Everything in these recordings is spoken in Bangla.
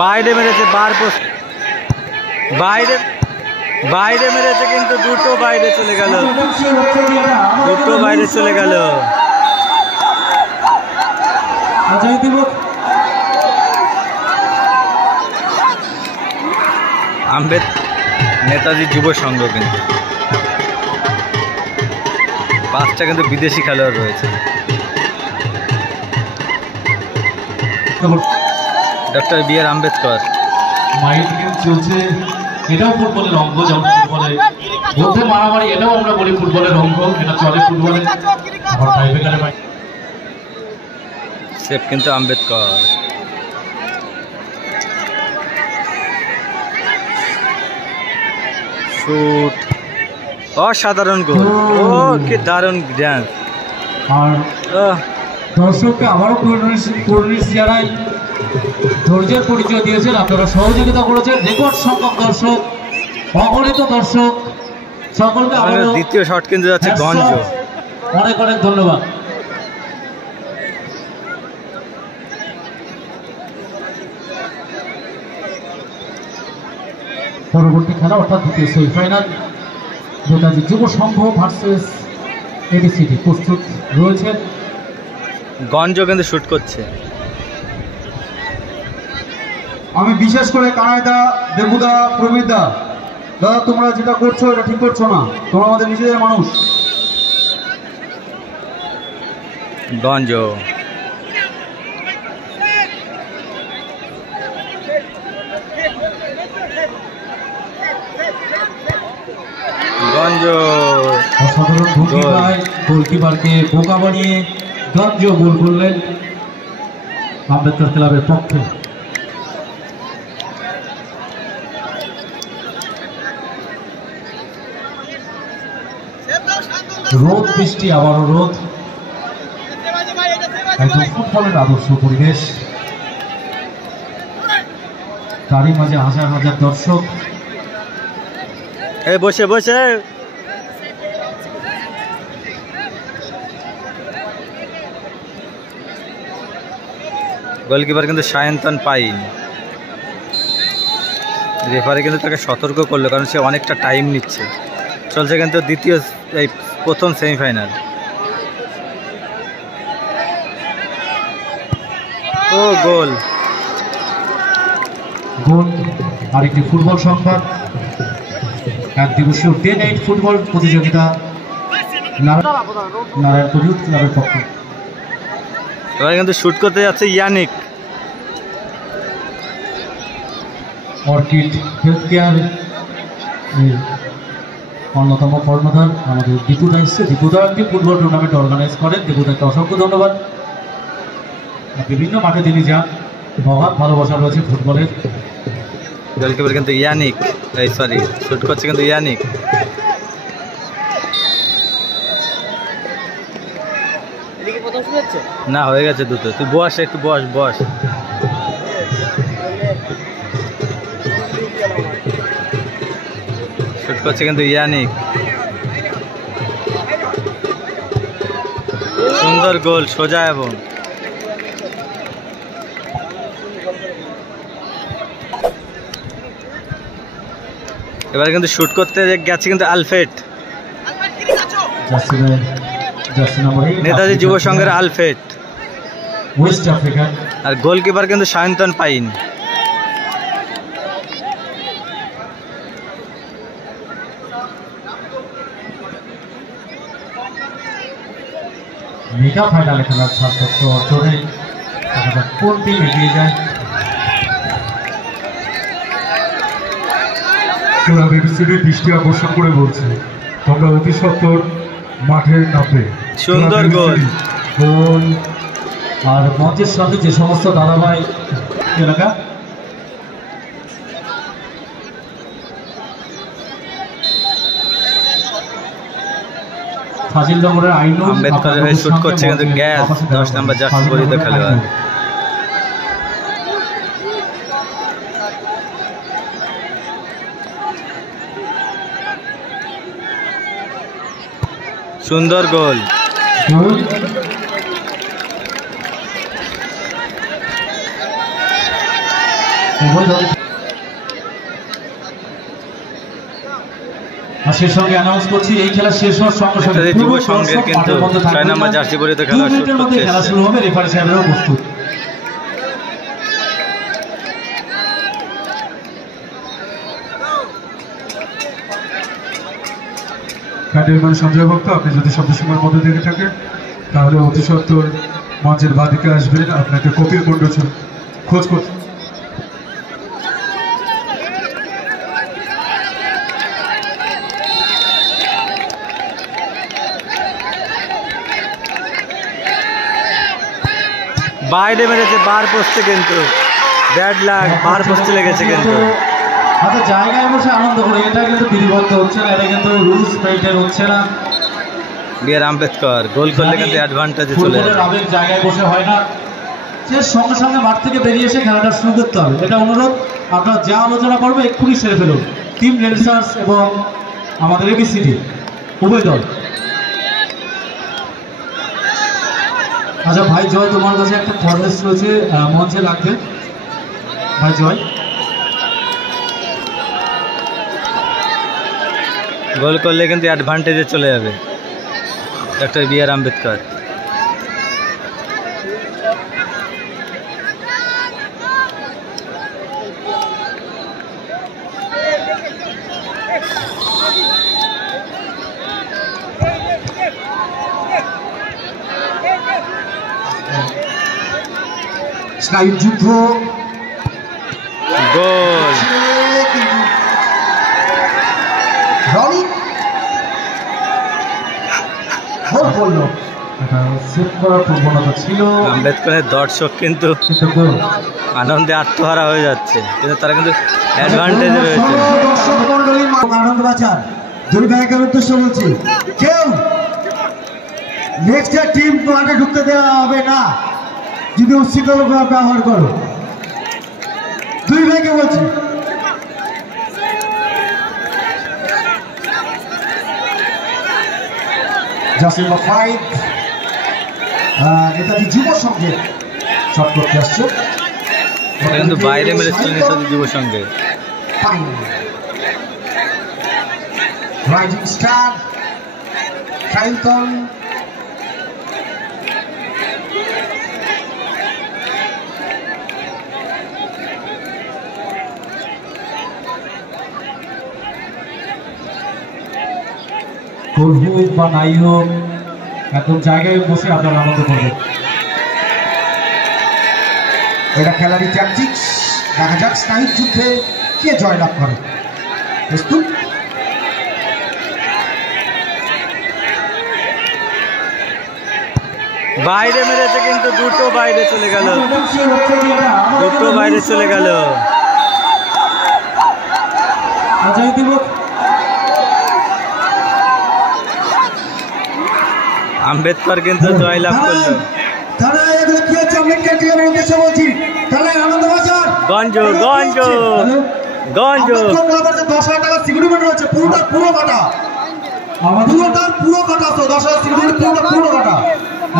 বাইরে মেরেছে, বাইরে মেরেছে, কিন্তু দুটো বাইরে চলে গেল, নেতাজি যুব সংঘ কিন্তু 5টা কিন্তু বিদেশি খেলোয়াড় রয়েছে। Doctor B.R.. Ambedkar mind game চলছে, এটাও ফুটবলের অঙ্গ, যেমন ফুটবলে মধ্যে মারামারি, এটাও আমরা বলি ফুটবলের অঙ্গ, এটা চলে ফুটবলে। সেফ কিন্তু আম্বেদকর। শুট, অসাধারণ গোল, ও কি দারুণ ডান্স। আর দর্শককে আবারও পুরনিশ জানাই, ধৈর্যের পরিচয় দিয়েছেন, আপনারা সহযোগিতা করেছেন, রেকর্ড সংখ্যক দর্শক, অগণিত দর্শক, সকলকে দ্বিতীয় শট কিন্তু যাচ্ছে গঞ্জ। অনেক অনেক ধন্যবাদ। পরবর্তী খেলা অর্থাৎ দ্বিতীয় সেমিফাইনাল নেতাজি যুব সংঘ ভার্সেস এডিসিটি প্রস্তুত রয়েছে। গঞ্জ কিন্তু শুট করছে। আমি বিশেষ করে কানাইদা, দেবুদা, প্রবীরদা, দাদা তোমরা যেটা করছো এটা ঠিক করছো না, তোমরা আমাদের নিজেদের মানুষ। গঞ্জ অসাধারণ ভূমিকায় গোলকিপারকে বোকা বানিয়ে গঞ্জ গোল করলেন আম্বেদকর ক্লাবের পক্ষে। রোদ বৃষ্টি, আবারও রোদ, একদম ফুটবলের আদর্শ পরিবেশ, তারই মাঝে হাজার হাজার দর্শক। বসে বসে গোলকিপার কিন্তু সায়ন্তন পাইন, রেফারি কিন্তু তাকে সতর্ক করলো, কারণ সে অনেকটা টাইম নিচ্ছে। চলছে কিন্তু প্রথম সেমিফাইনাল। ও গোল, আরেকটি ফুটবল সংবাদ, এক দিবসীয় ডে নাইট ফুটবল প্রতিযোগিতা নারায়ণপুর ইউথ ক্লাবের পক্ষে। এবার কিন্তু শুট করতে যাচ্ছে ইয়ানিক। অর্কিড হেলথ কেয়ার অন্যতম কর্ণধার আমাদের দীপুদা এসছে, দীপুদা একটি ফুটবল টুর্নামেন্ট অর্গানাইজ করেন, দীপুদাকে অসংখ্য ধন্যবাদ। বিভিন্ন মাঠে তিনি যান, মহান ভালোবাসা রয়েছে ফুটবলের। গোলকিপার কিন্তু ইয়ানিক, সরি শুট করছে কিন্তু ইয়ানিক। না হয়ে গেছে দুটো, তুই বস, একটু বস। শুট করছে কিন্তু ইয়ানিক, সুন্দর গোল, সোজা। এবং এবার কিন্তু শুট করতে গেছে কিন্তু আলফ্রেড, নেতাজি যুব সংঘের আলফ্রেড, ওয়েস্ট আফ্রিকা। আর গোলকিপার কিন্তু সায়ন্তন পাইন। মেগা ফাইনালে খেলার ছাড়পত্র অর্জনে কোন টিম এগিয়ে যায়। দৃষ্টি আকর্ষণ করে বলছে তোমরা অতি সত্বর মাঠে নামবে। সুন্দর গোল। আর মঞ্চের সাথে যে সমস্ত দাদাভাই এলাকা ফাজিলনগরের আইনুল আম্বেদকর শুট করছে কিন্তু গ্যাস 10 নম্বর জার্সি পরিহিত খেলোয়াড়। সুন্দর গোল। উভয় দল। আর সেই সঙ্গে অ্যানাউন্স করছি এই খেলা শেষ হওয়ার সঙ্গে সঙ্গে যুব সংঘের কিন্তু 6 নম্বর জার্সি পরিহিত খেলা শুরু হবে। রেফারি সাহেবরাও প্রস্তুত। ক্যান্টনমেন্ট সঞ্জয় ভক্ত, আপনি যদি শব্দসীমার মধ্যে থেকে থাকেন তাহলে অতি সত্বর মঞ্চের বাদিকে আসবেন, আপনাকে কপিল কুণ্ডু খোঁজ করতে। বাইরে মেরেছে বার পোস্টে, কিন্তু ব্যাড লাগ, বার পোস্টে লেগেছে কিন্তু। আচ্ছা, জায়গায় বসে আনন্দ করে, এটা কিন্তু বিধিবদ্ধ হচ্ছে না, এটা কিন্তু রুলস মেইনটেইন হচ্ছে না। বি.আর. আম্বেদকর গোল করলে কিন্তু অ্যাডভান্টেজে চলে যাবে। আবেগ জায়গায় বসে হয় না, যে সঙ্গে সঙ্গে মাঠ থেকে বেরিয়ে এসে খেলাটা শুরু করতে হবে। এটা অনুরোধ, আপনারা যা আলোচনা করবে এক্ষুনি সেরে ফেলুন। টিম রেডসার্স এবং আমাদের এবিসিডি উভয় দল। আচ্ছা ভাই জয়, তোমার কাছে একটা ফরমেট রয়েছে, মঞ্চে লাগবে ভাই জয়। গোল করলে কিন্তু অ্যাডভান্টেজে চলে যাবে ডক্টর বি.আর. আম্বেদকর। স্নায়ুর যুদ্ধ, গোল। আম্বেদকরের দর্শক কিন্তু আনন্দে আত্মহারা হয়ে যাচ্ছে, কিন্তু তারা কিন্তু অ্যাডভান্টেজে রয়েছে। আনন্দবাজার দুর্গাকে উদ্দেশ্য বলছি, কেউ নেক্সট টিম মাঠে ঢুকতে দেওয়া হবে না যদি উচ্ছৃঙ্খল ব্যবহার করো। দুই ভাইকে বলছি, এটা যুব সঙ্গে শট করতে আসছে, কিন্তু বাইরে মেরেছিল যুব সঙ্গে। রাইজিং স্টার সাইলটন, গোল হোক বা নাই হোক, একদম জায়গায় বসে আপনারা আনন্দ করবেন। এটা খেলারই ট্যাকটিক্স। দেখা যাক স্নায়ুর যুদ্ধে কে জয়লাভ করে। প্রস্তুত? বাইরে মেরেছে কিন্তু দুটো বাইরে চলে গেল, দুটো বাইরে চলে গেল। আম্বেদকর কিন্তু জয়লাভ করলো। গঞ্জ গঞ্জ গঞ্জ 10,000 টাকা সিকিউরিটি রয়েছে, পুরো কাটা, পুরোটার পুরো কাটা, 10,000 সিকিউরিটি পুরো কাটা,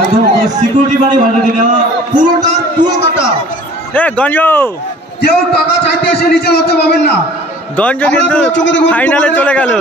একদম সিকিউরিটি মানি অলরেডি নেওয়া, পুরোটার পুরো কাটা। গঞ্জ, কেউ টাকা চাইতে এসে নিচে হতে পাবেন না। গঞ্জ কিন্তু ফাইনালে চলে গেল।